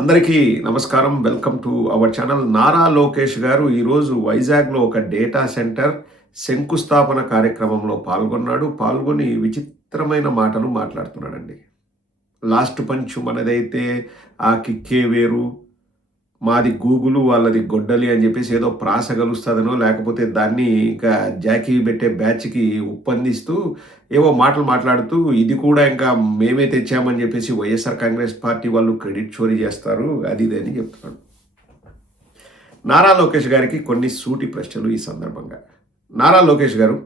అందరికీ నమస్కారం. Welcome to our channel. Nara Lokesh గారు ఈరోజు వైజాగ్లో ఒక డేటా సెంటర్ శంకుస్థాపన కార్యక్రమంలో పాల్గొని విచిత్రమైన మాటలు మాట్లాడుతున్నాడండి. లాస్ట్ పంచ్ మనదైతే ఆ కిక్కే వేరు, మాది గూగుల్ వాళ్ళది గొడ్డలి అని చెప్పేసి ఏదో ప్రాస గలుస్తుందనో లేకపోతే దాన్ని ఇంకా జాకీ పెట్టే బ్యాచ్కి ఉప్పందిస్తూ ఏవో మాటలు మాట్లాడుతూ ఇది కూడా ఇంకా మేమే తెచ్చామని చెప్పేసి వైఎస్ఆర్ కాంగ్రెస్ పార్టీ వాళ్ళు క్రెడిట్ చోరీ చేస్తారు అది ఇది అని చెప్తున్నాడు. నారా లోకేష్ గారికి కొన్ని సూటి ప్రశ్నలు ఈ సందర్భంగా. నారా లోకేష్ గారు,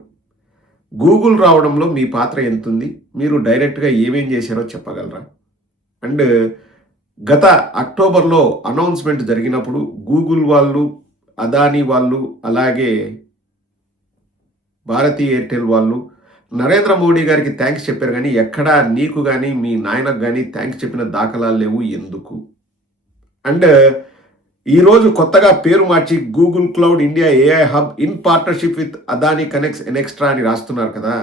గూగుల్ రావడంలో మీ పాత్ర ఎంతుంది? మీరు డైరెక్ట్గా ఏమేం చేశారో చెప్పగలరా? అండ్ గత అక్టోబర్లో అనౌన్స్మెంట్ జరిగినప్పుడు గూగుల్ వాళ్ళు, అదానీ వాళ్ళు, అలాగే భారతీ ఎయిర్టెల్ వాళ్ళు నరేంద్ర మోడీ గారికి థ్యాంక్స్ చెప్పారు, కానీ ఎక్కడా నీకు కానీ మీ నాయనకు కానీ థ్యాంక్స్ చెప్పిన దాఖలాలు లేవు, ఎందుకు? అండ్ ఈరోజు కొత్తగా పేరు మార్చి Google cloud India AI hub in partnership with Adani connects ఎనెక్స్ట్రా అని రాస్తున్నారు కదా.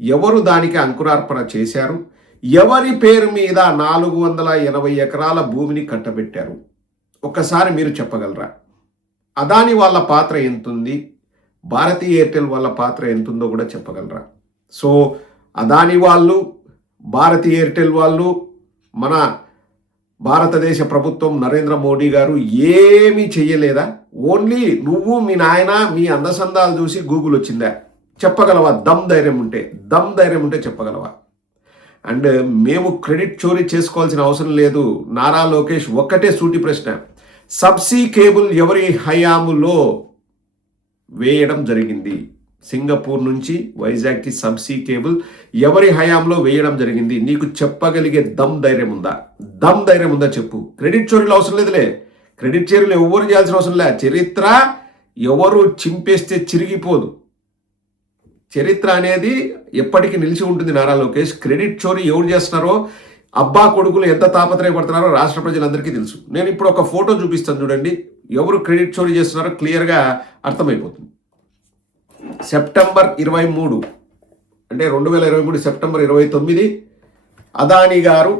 ఎవరు దానికి అంకురార్పణ చేశారు? ఎవరి పేరు మీద 480 ఎకరాల భూమిని కట్టబెట్టారు? ఒక్కసారి మీరు చెప్పగలరా? అదాని వాళ్ళ పాత్ర ఎంతుంది? భారతీ ఎయిర్టెల్ వాళ్ళ పాత్ర ఎంతుందో కూడా చెప్పగలరా? సో అదాని వాళ్ళు, భారతీ ఎయిర్టెల్ వాళ్ళు, మన భారతదేశ ప్రభుత్వం నరేంద్ర మోడీ గారు ఏమీ చెయ్యలేదా? ఓన్లీ నువ్వు మీ నాయన మీ అందసందాలు చూసి గూగుల్ వచ్చిందా? చెప్పగలవా? దమ్ ధైర్యం ఉంటే చెప్పగలవా? అండ్ మేము క్రెడిట్ చోరీ చేసుకోవాల్సిన అవసరం లేదు. నారా లోకేష్ ఒక్కటే సూటి ప్రశ్న, సబ్సీ కేబుల్ ఎవరి హయాములో వేయడం జరిగింది? సింగపూర్ నుంచి వైజాగ్కి సబ్సీ కేబుల్ ఎవరి హయాంలో వేయడం జరిగింది? నీకు చెప్పగలిగే దమ్ ధైర్యం ఉందా చెప్పు. క్రెడిట్ చోరీలు అవసరం లేదులే, క్రెడిట్ చోరీలు ఎవరు చేయాల్సిన అవసరం లే. చరిత్ర ఎవరు చింపేస్తే చిరిగిపోదు. చరిత్ర అనేది ఎప్పటికీ నిలిచి ఉంటుంది. నారా లోకేష్, క్రెడిట్ చోరీ ఎవరు చేస్తున్నారో, అబ్బా కొడుకులు ఎంత తాపత్రయపడుతున్నారో రాష్ట్ర ప్రజలందరికీ తెలుసు. నేను ఇప్పుడు ఒక ఫోటో చూపిస్తాను చూడండి, ఎవరు క్రెడిట్ చోరీ చేస్తున్నారో క్లియర్గా అర్థమైపోతుంది. సెప్టెంబర్ 23 అంటే 2023 సెప్టెంబర్ 29 అదానీ గారు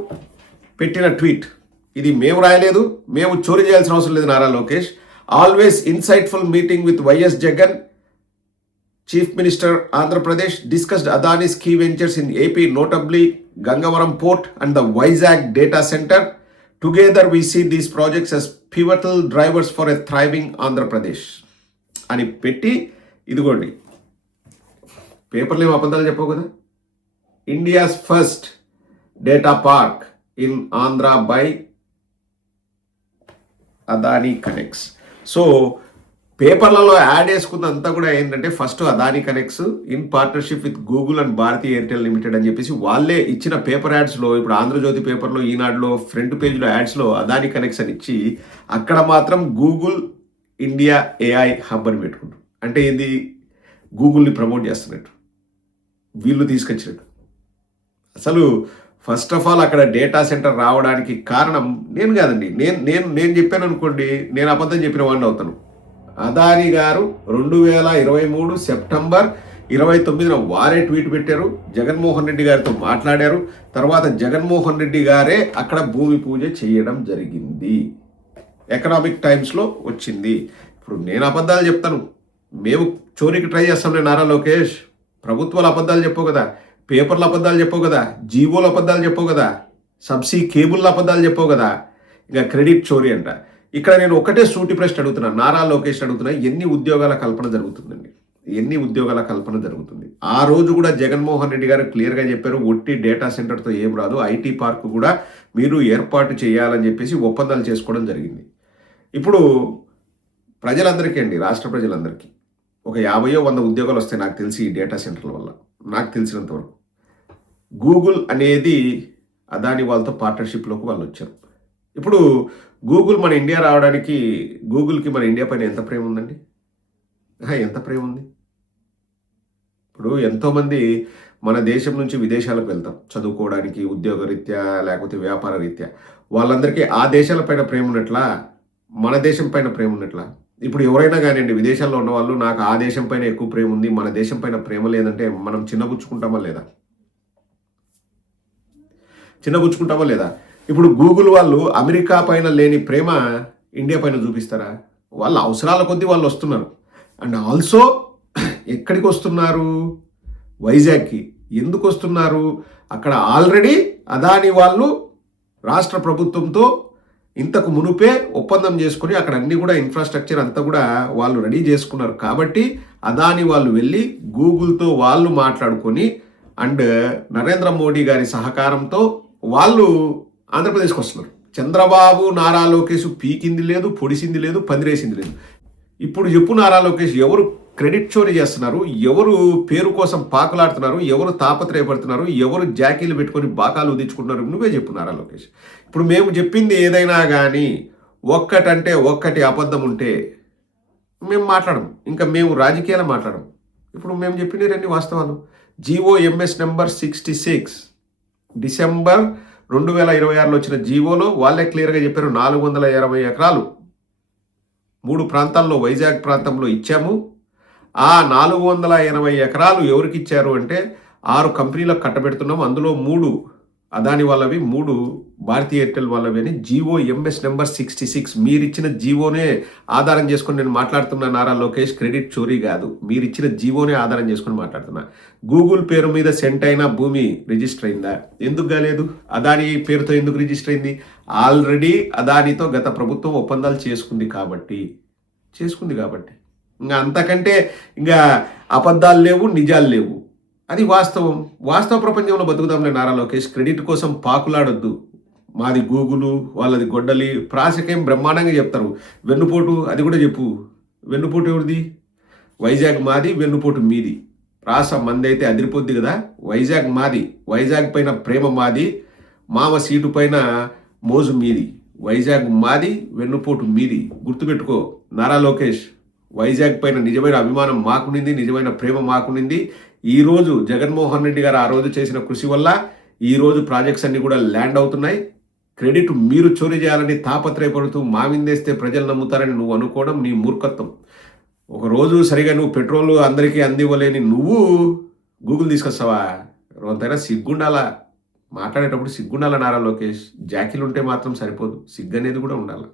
పెట్టిన ట్వీట్. ఇది మేము రాయలేదు, మేము చోరీ చేయాల్సిన అవసరం లేదు. Nara Lokesh, always insightful meeting with YS Jagan, Chief Minister Andhra Pradesh, discussed Adani's key ventures in AP, notably Gangavaram Port and the Vizag Data Center. Together we see these projects as pivotal drivers for a thriving Andhra Pradesh. అని పెట్టి ఇదిగోండి, పేపర్లో ఏమో అబద్ధాలు చెప్పవు కదా. India's first data park in Andhra by Adani ConneX. So పేపర్లలో ad వేసుకున్నంతా కూడా ఏంటంటే first Adani ConneX in partnership with Google and Bharti Airtel limited అని చెప్పేసి వాళ్ళే ఇచ్చిన పేపర్ యాడ్స్లో, ఇప్పుడు ఆంధ్రజ్యోతి పేపర్లో, ఈనాడులో ఫ్రంట్ పేజ్లో యాడ్స్లో అదానీ కనెక్ట్స్ అని ఇచ్చి అక్కడ మాత్రం గూగుల్ ఇండియా ఏఐ హబ్ అని పెట్టుకుంటారు. అంటే ఇది గూగుల్ని ప్రమోట్ చేస్తున్నట్టు, వీళ్ళు తీసుకొచ్చినట్టు. అసలు ఫస్ట్ ఆఫ్ ఆల్ అక్కడ డేటా సెంటర్ రావడానికి కారణం నేను కాదండి. నేను చెప్పాను అనుకోండి, నేను అబద్ధం చెప్పిన వాడిని అవుతాను. అదానీ గారు 2023 సెప్టెంబర్ 29న వారే ట్వీట్ పెట్టారు, జగన్మోహన్ రెడ్డి గారితో మాట్లాడారు. తర్వాత జగన్మోహన్ రెడ్డి గారే అక్కడ భూమి పూజ చేయడం జరిగింది. ఎకనామిక్ టైమ్స్లో వచ్చింది. ఇప్పుడు నేను అబద్ధాలు చెప్తాను, మేము చోరీకి ట్రై చేస్తాం. నారా లోకేష్, ప్రభుత్వాలు అబద్ధాలు చెప్పవు కదా, పేపర్లు అబద్ధాలు చెప్పవు కదా, జీవోలు అబద్ధాలు చెప్పవు కదా, సబ్సీ కేబుల్ అబద్ధాలు చెప్పవు కదా, ఇంకా క్రెడిట్ చోరీ అంట. ఇక్కడ నేను ఒకటే సూటి ప్రశ్న అడుగుతున్నా, నారా లోకేష్ అడుగుతున్నా, ఎన్ని ఉద్యోగాల కల్పన జరుగుతుందండి? ఎన్ని ఉద్యోగాల కల్పన జరుగుతుంది? ఆ రోజు కూడా జగన్మోహన్ రెడ్డి గారు క్లియర్గా చెప్పారు, ఒట్టి డేటా సెంటర్తో ఏం రాదు, ఐటీ పార్క్ కూడా మీరు ఏర్పాటు చేయాలని చెప్పేసి ఒప్పందాలు చేసుకోవడం జరిగింది. ఇప్పుడు ప్రజలందరికీ అండి, రాష్ట్ర ప్రజలందరికీ ఒక 50-100 ఉద్యోగాలు వస్తాయి నాకు తెలిసి ఈ డేటా సెంటర్ల వల్ల. నాకు తెలిసినంతవరకు గూగుల్ అనేది అదాని వాళ్ళతో పార్ట్నర్షిప్లోకి వాళ్ళు వచ్చారు. ఇప్పుడు గూగుల్ మన ఇండియా రావడానికి, గూగుల్కి మన ఇండియా పైన ఎంత ప్రేమ ఉందండి? ఎంత ప్రేమ ఉంది? ఇప్పుడు ఎంతోమంది మన దేశం నుంచి విదేశాలకు వెళ్తాం చదువుకోవడానికి, ఉద్యోగరీత్యా లేకపోతే వ్యాపార రీత్యా. వాళ్ళందరికీ ఆ దేశాలపైన ప్రేమ ఉన్నట్లా, మన దేశం పైన ప్రేమ ఉన్నట్లా? ఇప్పుడు ఎవరైనా కానివ్వండి, విదేశాల్లో ఉన్న వాళ్ళు నాకు ఆ దేశం పైన ఎక్కువ ప్రేమ ఉంది, మన దేశం పైన ప్రేమ లేదంటే మనం చిన్నబుచ్చుకుంటామా లేదా? ఇప్పుడు గూగుల్ వాళ్ళు అమెరికా పైన లేని ప్రేమ ఇండియా పైన చూపిస్తారా? వాళ్ళ అవసరాల కొద్దీ వాళ్ళు వస్తున్నారు. అండ్ ఆల్సో ఎక్కడికి వస్తున్నారు? వైజాగ్‌కి. ఎందుకు వస్తున్నారు? అక్కడ ఆల్రెడీ అదాని వాళ్ళు రాష్ట్ర ప్రభుత్వంతో ఇంతకు మునుపే ఒప్పందం చేసుకొని అక్కడ అన్ని కూడా ఇన్ఫ్రాస్ట్రక్చర్ అంతా కూడా వాళ్ళు రెడీ చేసుకున్నారు. కాబట్టి అదాని వాళ్ళు వెళ్ళి గూగుల్‌తో వాళ్ళు మాట్లాడుకొని అండ్ నరేంద్ర మోడీ గారి సహకారంతో వాళ్ళు ఆంధ్రప్రదేశ్కి వస్తున్నారు. చంద్రబాబు నారా లోకేష్ పీకింది లేదు, పొడిసింది లేదు, పందిరేసింది లేదు. ఇప్పుడు చెప్పు నారా లోకేష్, ఎవరు క్రెడిట్ చోరీ చేస్తున్నారు, ఎవరు పేరు కోసం పాకులాడుతున్నారు, ఎవరు తాపత్రయపడుతున్నారు, ఎవరు జాకీలు పెట్టుకొని బాకాలు ఉదించుకుంటున్నారు, నువ్వే చెప్పు నారా లోకేష్. ఇప్పుడు మేము చెప్పింది ఏదైనా కానీ ఒక్కటంటే ఒక్కటి అబద్ధం ఉంటే మేము మాట్లాడము, ఇంకా మేము రాజకీయాలు మాట్లాడము. ఇప్పుడు మేము చెప్పిన రెండు వాస్తవాలు. జీఓఎంఎస్ నెంబర్ 66 డిసెంబర్ 2026లో వచ్చిన జీవోలో వాళ్ళే క్లియర్గా చెప్పారు. 480 ఎకరాలు 3 ప్రాంతాల్లో వైజాగ్ ప్రాంతంలో ఇచ్చాము. ఆ 480 ఎకరాలు ఎవరికి ఇచ్చారు అంటే 6 కంపెనీలకు కట్టబెడుతున్నాము. అందులో 3 అదాని వాళ్ళవి, 3 భారతీయ ఎయిర్టెల్ వాళ్ళవి అని జీఓఎంఎస్ నెంబర్ 66 మీరిచ్చిన జీవోనే ఆధారం చేసుకొని నేను మాట్లాడుతున్నా నారా లోకేష్. క్రెడిట్ చోరీ కాదు, మీరిచ్చిన జీవోనే ఆధారం చేసుకొని మాట్లాడుతున్నా. గూగుల్ పేరు మీద సెంట్ అయిన భూమి రిజిస్టర్ అయిందా? ఎందుకు కాలేదు? అదాని పేరుతో ఎందుకు రిజిస్టర్ అయింది? ఆల్రెడీ అదానితో గత ప్రభుత్వం ఒప్పందాలు చేసుకుంది కాబట్టి ఇంకా అంతకంటే ఇంకా అబద్ధాలు లేవు, నిజాలు లేవు. అది వాస్తవం. వాస్తవ ప్రపంచంలో బతుకుదాంలే నారా లోకేష్. క్రెడిట్ కోసం పాకులాడొద్దు. మాది గూగులు, వాళ్ళది గొడ్డలి, ప్రాసకేం బ్రహ్మాండంగా చెప్తారు. వెన్నుపోటు అది కూడా చెప్పు. వెన్నుపోటు ఎవరిది? వైజాగ్ మాది, వెన్నుపోటు మీది. ప్రాస మంది అయితే అదిరిపోద్ది కదా. వైజాగ్ మాది, వైజాగ్ పైన ప్రేమ మాది, మామ సీటు పైన మోజు మీది. వైజాగ్ మాది, వెన్నుపోటు మీది. గుర్తుపెట్టుకో నారా లోకేష్. వైజాగ్ పైన నిజమైన అభిమానం మాకునింది, నిజమైన ప్రేమ మాకునింది. ఈరోజు జగన్మోహన్ రెడ్డి గారు ఆ రోజు చేసిన కృషి వల్ల ఈరోజు ప్రాజెక్ట్స్ అన్ని కూడా ల్యాండ్ అవుతున్నాయి. క్రెడిట్ మీరు చోరీ చేయాలని తాపత్రయపడుతూ మావిందేస్తే ప్రజలు నమ్ముతారని నువ్వు అనుకోవడం నీ మూర్ఖత్వం. ఒకరోజు సరిగా నువ్వు పెట్రోల్ అందరికీ అందివ్వలేని నువ్వు గూగుల్ తీసుకొస్తావా? అంతైనా సిగ్గుండాలా, మాట్లాడేటప్పుడు సిగ్గుండాలా నారా లోకేష్. జాకీలు ఉంటే మాత్రం సరిపోదు, సిగ్గు అనేది కూడా ఉండాలి.